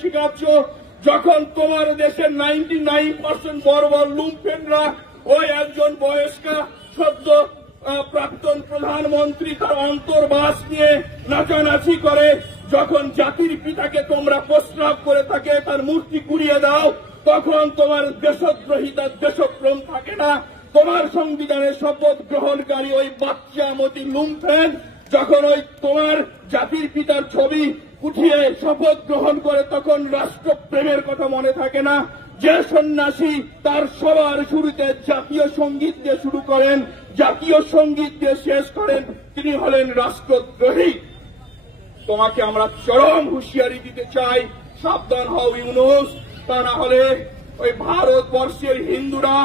শিখাচ্ছ, যখন তোমার দেশের 99% বর্বর লুম্পেনরা ওই একজন বয়স্কা সদ্য প্রাক্তন প্রধানমন্ত্রী তার অন্তর্বাস নিয়ে নাচানাচি করে, যখন জাতির পিতাকে তোমরা প্রস্তাব করে থাকে তার মূর্তি কুড়িয়ে দাও, তখন তোমার দেশদ্রোহিতা দেশপ্রেম থাকে না। তোমার সংবিধানের শপথ গ্রহণকারী ওই বাচ্চামতি লুম্পেন যখন ওই তোমার জাতির পিতার ছবি উঠিয়ে শপথ গ্রহণ করে, তখন রাষ্ট্রপ্রেমের কথা মনে থাকে না। যে সন্ন্যাসী তার সবার শুরুতে জাতীয় সঙ্গীত দিয়ে শুরু করেন, জাতীয় সঙ্গীত দিয়ে শেষ করেন, তিনি হলেন রাষ্ট্রদ্রোহী। তোমাকে আমরা চরম হুঁশিয়ারি দিতে চাই, সাবধান হও ইউনূস, তা না হলে ওই ভারতবর্ষের হিন্দুরা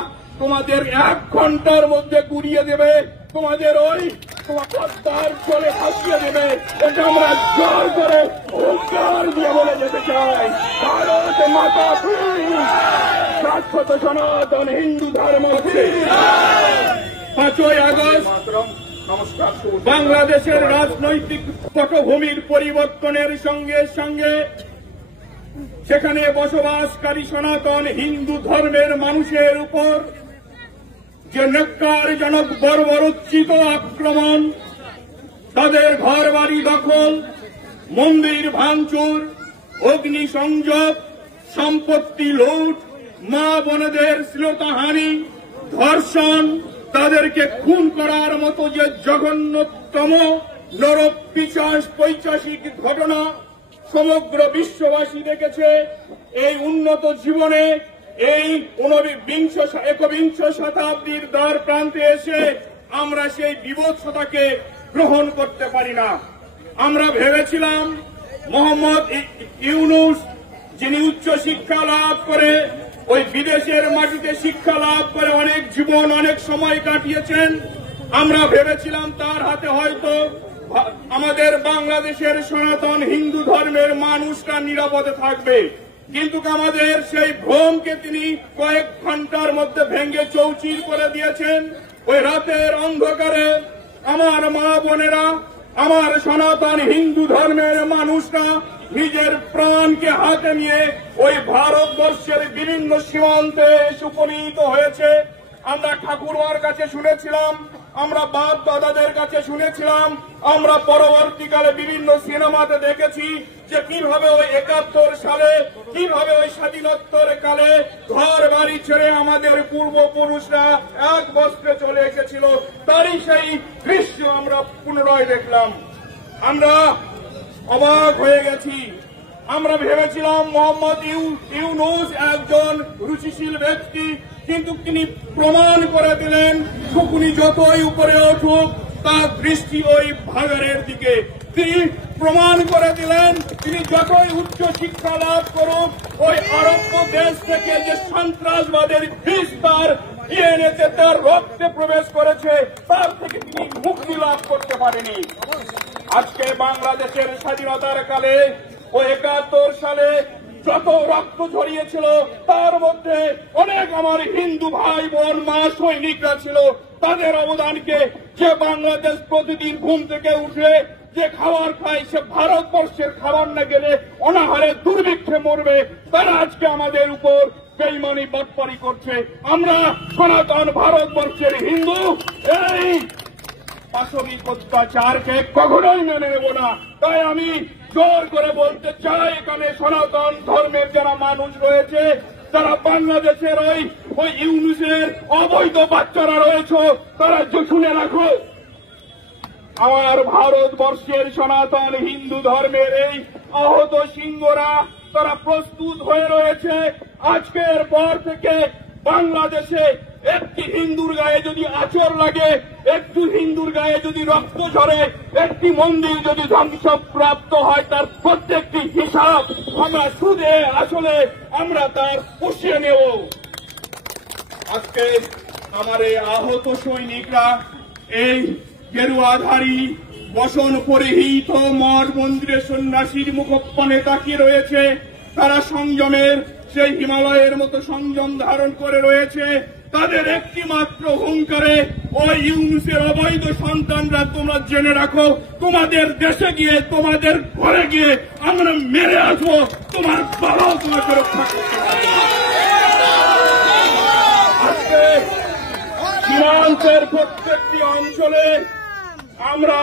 তোমাদের 1 ঘন্টার মধ্যে গুড়িয়ে দেবে, তোমাদের ওই পদ্মার জলে ভাসিয়ে দেবে। এটা আমরা জোর করে হুঙ্কার দিয়ে বলে যেতে চাই, ভারত মাতা কি, শাশ্বত সনাতন হিন্দু ধর্ম কি। 5ই আগস্ট বাংলাদেশের রাজনৈতিক পটভূমির পরিবর্তনের সঙ্গে সঙ্গে সেখানে বসবাসকারী সনাতন হিন্দু ধর্মের মানুষের উপর যে ন্যক্কারজনক বর্বরোচিত আক্রমণ, তাদের ঘরবাড়ি দখল, মন্দির ভাঙচুর, অগ্নিসংযোগ, সম্পত্তি লুট, মা বোনেদের শ্লীলতাহানি, ধর্ষণ, তাদেরকে খুন করার মতো যে জঘন্যতম নরপিশাচ ঘটনা সমগ্র বিশ্ববাসী দেখেছে। এই উন্নত জীবনে এই একবিংশ শতাব্দীর দ্বার প্রান্তে এসে আমরা সেই বিভৎসতাকে গ্রহণ করতে পারি না। আমরা ভেবেছিলাম মোহাম্মদ ইউনূস, যিনি উচ্চ শিক্ষা লাভ করে ওই বিদেশের মাটিতে শিক্ষা লাভ করে অনেক জীবন অনেক সময় কাটিয়েছেন, আমরা ভেবেছিলাম তার হাতে হয়তো আমাদের বাংলাদেশের সনাতন হিন্দু ধর্মের মানুষরা নিরাপদে থাকবে। কিন্তু আমাদের সেই ভ্রমকে তিনি কয়েক ঘন্টার মধ্যে ভেঙে চৌচির করে দিয়েছেন। ওই রাতের অন্ধকারে আমার মা বোনেরা, আমার সনাতন হিন্দু ধর্মের মানুষরা নিজের প্রাণকে হাতে নিয়ে ওই ভারতবর্ষের বিভিন্ন সীমান্তে উপনীত হয়েছে। আমরা ঠাকুরমার কাছে শুনেছিলাম, আমরা বাপ দাদাদের কাছে শুনেছিলাম, আমরা পরবর্তীকালে বিভিন্ন সিনেমাতে দেখেছি যে কিভাবে ওই 71 সালে কিভাবে ওই স্বাধীনোত্তর কালে ঘর বাড়ি ছেড়ে আমাদের পূর্বপুরুষরা এক বস্ত্রে চলে এসেছিল। তারই সেই দৃশ্য আমরা পুনরায় দেখলাম। আমরা অবাক হয়ে গেছি। আমরা ভেবেছিলাম মোহাম্মদ ইউনূস একজন রুচিশীল ব্যক্তি, কিন্তু তিনি প্রমাণ করে দিলেন শকুনি যতই উপরে উঠুক তার দৃষ্টি ওই ভাগাড়ের দিকে। তিনি প্রমাণ করে দিলেন তিনি যতই উচ্চ শিক্ষা লাভ করুক ওই আরব্য দেশ থেকে যে সন্ত্রাসবাদের বিস্তার ডিএনএতে তার রক্তে প্রবেশ করেছে তার থেকে তিনি মুক্তি লাভ করতে পারেনি। আজকে বাংলাদেশের স্বাধীনতার কালে ও 71 সালে যত রক্ত ঝরিয়েছিল তার মধ্যে অনেক আমার হিন্দু ভাই বোন মা সৈনিকরা ছিল। তাদের অবদানকে যে বাংলাদেশ প্রতিদিন ঘুম থেকে উঠে যে খাবার খায় সে ভারতবর্ষের খাবার না গেলে অনাহারে দুর্ভিক্ষে মরবে, তারা আজকে আমাদের উপর বেইমানি বাটপারি করছে। আমরা সনাতন ভারতবর্ষের হিন্দু এই পাশবিক অত্যাচারকে কখনোই মেনে নেব না। তাই আমি জোর করে বলতে চাই, এখানে সনাতন ধর্মের যারা মানুষ রয়েছে, যারা বাংলাদেশের ওই ইউনূসের অবৈধ বাচ্চারা রয়েছে, তারা শুনে রাখো, আমার ভারতবর্ষের সনাতন হিন্দু ধর্মের এই আহত সিংহরা তারা প্রস্তুত হয়ে রয়েছে। আজকের পর থেকে বাংলাদেশে একটি হিন্দুর গায়ে যদি আচর লাগে, একটু হিন্দুর গায়ে যদি রক্ত ঝরে, একটি মন্দির যদি ধ্বংসপ্রাপ্ত হয়, তার প্রত্যেকটি হিসাব আমরা সুদে আসলে আমরা তার পুষিয়ে নেব। আজকে আমার এই আহত সৈনিকরা এই গেরুয়াধারী বসন পরিহিত মঠ মন্দিরের সন্ন্যাসীর মুখপানে তাকিয়ে রয়েছে। তারা সংযমের সেই হিমালয়ের মতো সংযম ধারণ করে রয়েছে। তাদের একটি মাত্র হুঙ্কারে ওই ইউনূসের অবৈধ সন্তানরা তোমরা জেনে রাখো, তোমাদের দেশে গিয়ে তোমাদের ঘরে গিয়ে আমরা মেরে আসবো, তোমার বাবাও তোমাকে রক্ষা করতে পারবে। আজকে সীমান্তের প্রত্যেকটি অঞ্চলে আমরা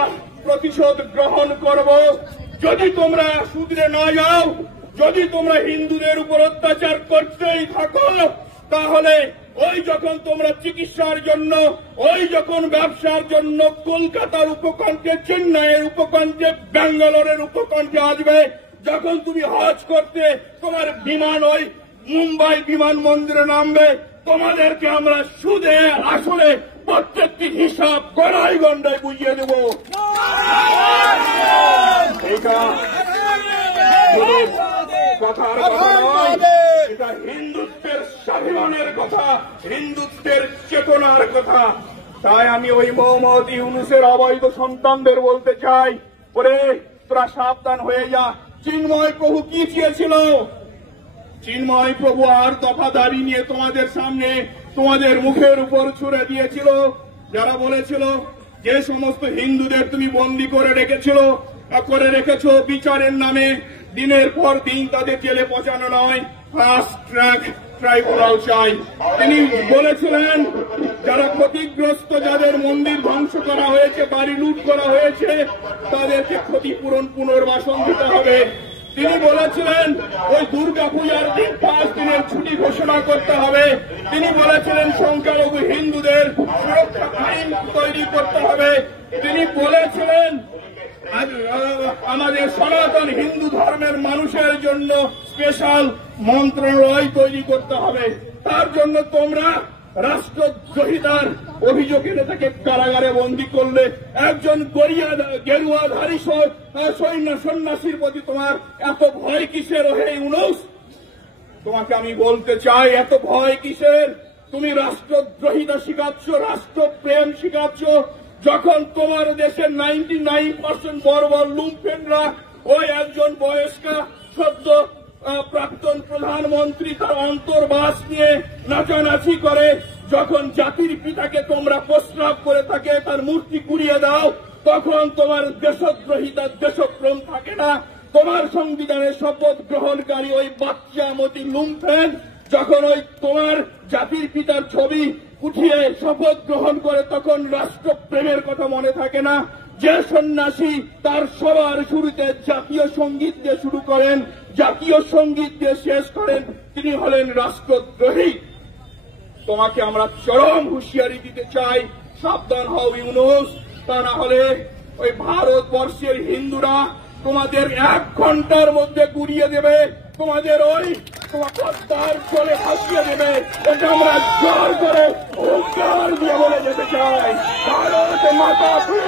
প্রতিশোধ গ্রহণ করব। যদি তোমরা শুধরে না যাও, যদি তোমরা হিন্দুদের উপর অত্যাচার করতেই থাকো, তাহলে ওই যখন তোমরা চিকিৎসার জন্য, ওই যখন ব্যবসার জন্য কলকাতার উপকণ্ঠে, চেন্নাইয়ের উপকণ্ঠে, ব্যাঙ্গালোরের উপকণ্ঠে আসবে, যখন তুমি হজ করতে তোমার বিমান ওই মুম্বাই বিমানবন্দরে নামবে, তোমাদেরকে আমরা সুদে আসলে প্রত্যেকটি হিসাব গড়াই গন্ডায় বুঝিয়ে দেব। এটা কথার কথা নয়, এটা হিন্দুত্বের স্বাভিমানের কথা, হিন্দুত্বের চেতনার কথা। তাই আমি ওই মোহাম্মদ ইউনূসের অবৈধ সন্তানদের বলতে চাই, ওরে তোরা সাবধান হয়ে যা। চিন্ময় প্রভু কি চেয়েছিল? চিন্ময় প্রভু আর দফাদারি নিয়ে তোমাদের সামনে, তোমাদের মুখের উপর ছুড়ে দিয়েছিল। যারা বলেছিল যে সমস্ত হিন্দুদের তুমি বন্দী করে রেখেছ বিচারের নামে, দিনের পর দিন তাদের জেলে পচানো নয়, ফাস্ট ট্র্যাক ট্রাইব্যুনাল চাই। তিনি বলেছিলেন যারা ক্ষতিগ্রস্ত, যাদের মন্দির ধ্বংস করা হয়েছে, বাড়ি লুট করা হয়েছে, তাদেরকে ক্ষতিপূরণ পুনর্বাসন দিতে হবে। তিনি বলেছিলেন ওই দুর্গা পূজার দিন 5 দিনের ছুটি ঘোষণা করতে হবে। তিনি বলেছিলেন সংখ্যালঘু হিন্দুদের সুরক্ষা আইন তৈরি করতে হবে। তিনি বলেছিলেন আমাদের সনাতন হিন্দু ধর্মের মানুষের জন্য স্পেশাল মন্ত্রণালয় তৈরি করতে হবে। তার জন্য তোমরা রাষ্ট্রদ্রোহিতার অভিযোগ এনে তাকে কারাগারে বন্দী করলে, একজন গেরুয়াধারী সন্ন্যাসীর প্রতি তোমার এত ভয় কিসের? হে ইউনূস, তোমাকে আমি বলতে চাই, এত ভয় কিসের? তুমি রাষ্ট্রদ্রোহিতা শিখাচ্ছ, রাষ্ট্রপ্রেম শিখাচ্ছ, যখন তোমার দেশের 99% বর্বর লুম্পেনরা ওই একজন বয়স্কা সদ্য প্রাক্তন প্রধানমন্ত্রী তার অন্তর্বাস নিয়ে নাচানাচি করে, যখন জাতির পিতাকে তোমরা প্রস্রাব করে থাকে, তার মূর্তি কুড়িয়ে দাও, তখন তোমার দেশদ্রোহিতা দেশপ্রেম থাকে না। তোমার সংবিধানের শপথ গ্রহণকারী ওই বাচ্চামতি লুম্পেন যখন ওই তোমার জাতির পিতার ছবি উঠিয়ে শপথ গ্রহণ করে, তখন রাষ্ট্রপ্রেমের কথা মনে থাকে না। যে সন্ন্যাসী তার সবার শুরুতে জাতীয় সঙ্গীত দিয়ে শুরু করেন, জাতীয় সঙ্গীত দিয়ে শেষ করেন, তিনি হলেন রাষ্ট্রদ্রোহী। তোমাকে আমরা চরম হুঁশিয়ারি দিতে চাই, সাবধান হও ইউনূস, তা না হলে ওই ভারতবর্ষের হিন্দুরা তোমাদের 1 ঘন্টার মধ্যে গুড়িয়ে দেবে, তোমাদের ওই পদ্মার জলে ভাসিয়ে দেবে। এটা আমরা জোর করে হুঙ্কার দিয়ে বলে যেতে চাই, ভারত মাতা কি!